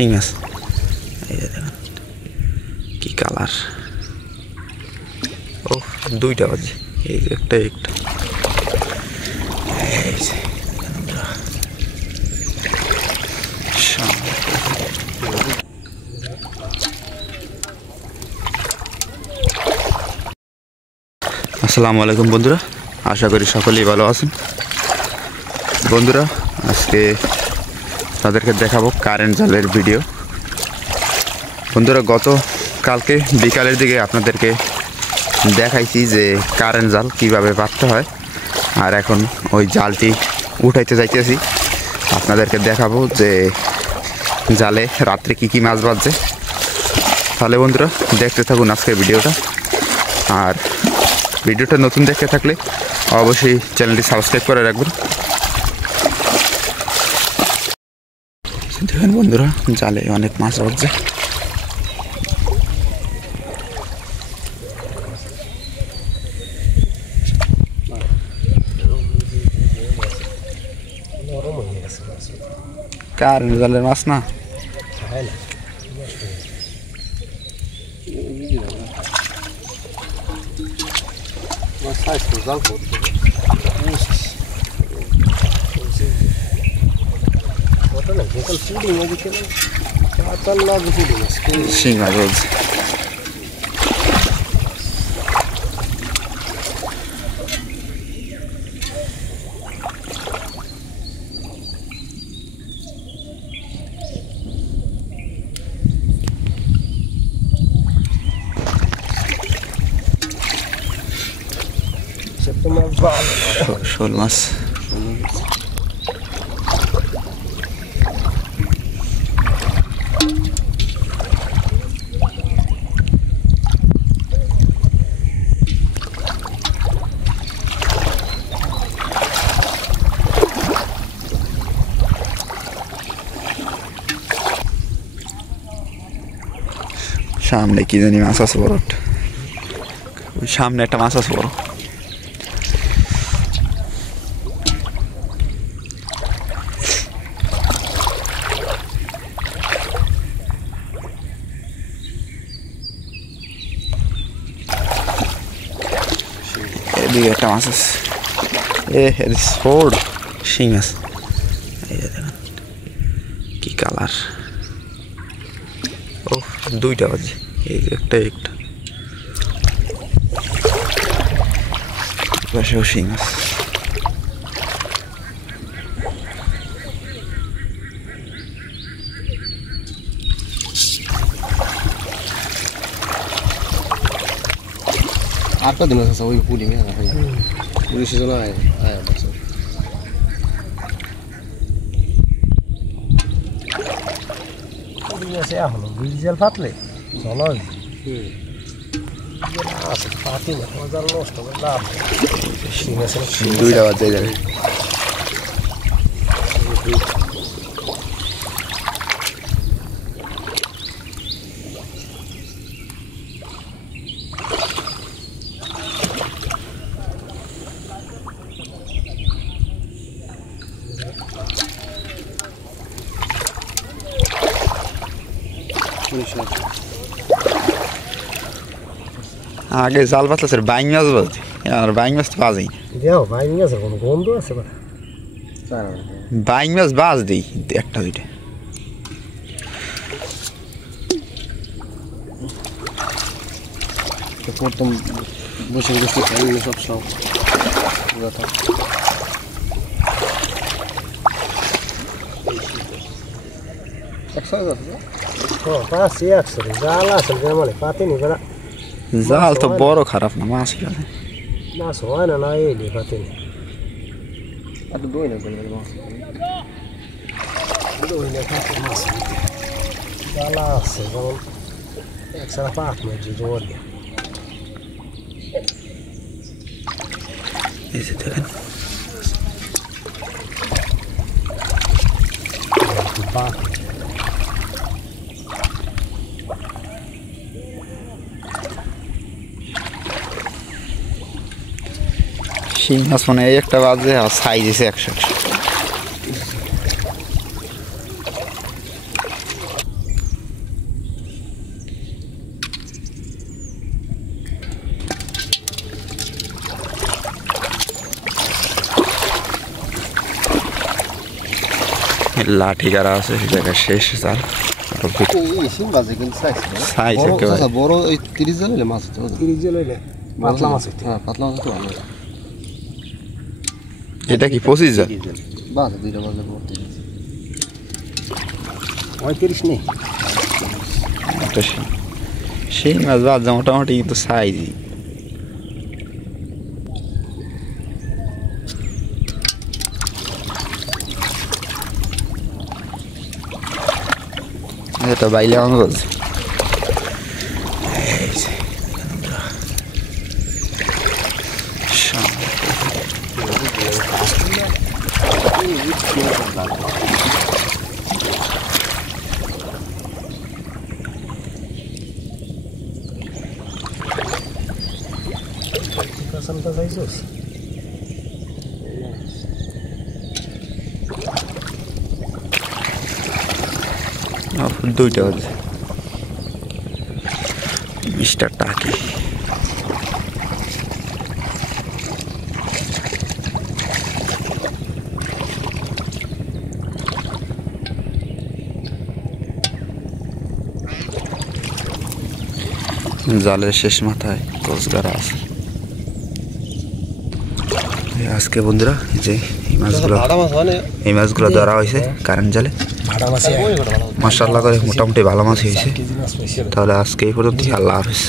শিং আছে, এই যে দেখেন কি কালার। ও দুইটা বাজে, এই যে একটা একটা আসসালামু আলাইকুম বন্ধুরা, আশা করি সকলেই ভালো আছেন। বন্ধুরা আজকে তাদেরকে দেখাবো কারেন্ট জালের ভিডিও। বন্ধুরা গত কালকে বিকালের দিকে আপনাদেরকে দেখাইছি যে কারেন্ট জাল কিভাবে পাততে হয়, আর এখন ওই জালটি উঠাইতে যাইতেছি। আপনাদেরকে দেখাবো যে জালে রাত্রে কি কি মাছ বাজছে। তাহলে বন্ধুরা দেখতে থাকুন আজকের ভিডিওটা, আর ভিডিওটা নতুন দেখতে থাকলে অবশ্যই চ্যানেলটি সাবস্ক্রাইব করে রাখবেন। দেখেন বন্ধুরা জালে অনেক মাছ বাজছে। কারেন্ট জালের মাছ না, শিং মাছ বলছে। শোল মাছ, সামনে কি জানি মাছ আছে বড়, ওই সামনে একটা মাছ আছে বড়। এদিকে একটা মাছ আছে, ফোর্ড শিং আছে, এই যে দেখেন কি কালার। ও দুইটা বাজে, এই যে একটা একটা পাশেও শিং আছে। আর কদিন আছে ওই পুরি মেয়ে না পুরি সিজন আয় আয় বছর পুরি আছে হলো ডিজেল ফাটলে চলো আছে পাতি না মজার নষ্ট করে লাভ দুইটা বাজে যাবে। আগে জাল পাতলা বাইং মাছ বলতে, আর বাইং মাছ তো বাজেই দেও বাইং মাছের কোনো গন্ধ আছে না, বাইং মাছ বাজ দিই একটা দুইটা। প্রথম বসে বসে খাইলে সব সব জাল তো বড় খারাপ না, মাছ মাছ হয় না, না এলি পাতিনি আর দই না মাছ দই না খাতে মাছ জালা আছে যেমন একসাথে পাক মেজি জোর এই যে দেখেন পাক শিং মাছ মানে এই একটা বাজে, আর সাইজ এসে 100। লাঠি গাড়া আছে এই জায়গায় শেষ জাল সাইজ একেবারে বড় ওই 30 জন হলে মাছ হতো 30 জন হলে পাতলা মাছ হতো হ্যাঁ পাতলা মাছ তো ভালো এটা কি 25 জাল বাস দুইটা মাছ ভর্তি 35 নেই সেই মাছ বাদ মোটামুটি কিন্তু সাইজই এটা বাইলে আঙ্গুল Santa Jesus. দুইটা আছে মিস্টার টাকি জালের শেষ মাথায় রোজগার আছে আজকে বন্ধুরা যে এই মাছগুলো ধরা হয়েছে কারেন্ট জালে মাশাআল্লাহ করে মোটামুটি ভালো মাছ হয়েছে তাহলে আজকে এই পর্যন্ত আল্লাহ হাফেজ